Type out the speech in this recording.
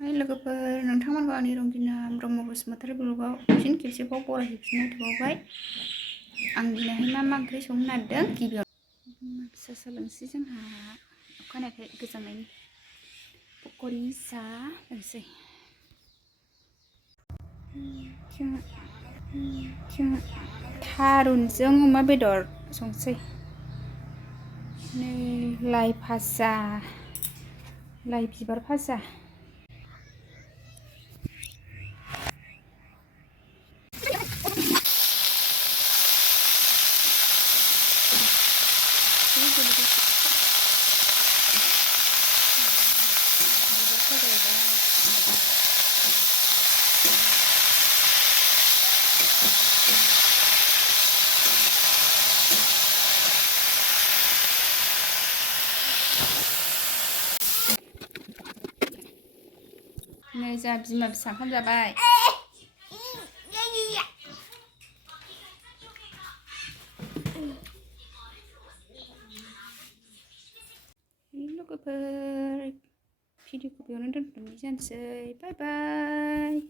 हाय लोगोफोर, नोंथांमोनखौ आंनि रंगिना ब्रह्म बसुमतारी ब्लगाव फिन खेबसेबाव बरायहैफिननाय थाबावबाय। आं दिनैहाय मा ओंख्रि संनो नागिरदों गिबियाव फिसा सोलोंसै जोंहा अखानायै गोजांनायनि पक'रि जानोसै। थारुनजों अमा बेदर संसै। नै लाइ भाजा, लाइ बिबार भाजा। नै जोंहा बिमा फिसा ओंखाम जाबाय। लोगोफोर भिडिअखौ बेयावनो दोनथ'नाय जानोसै। बाय बाय।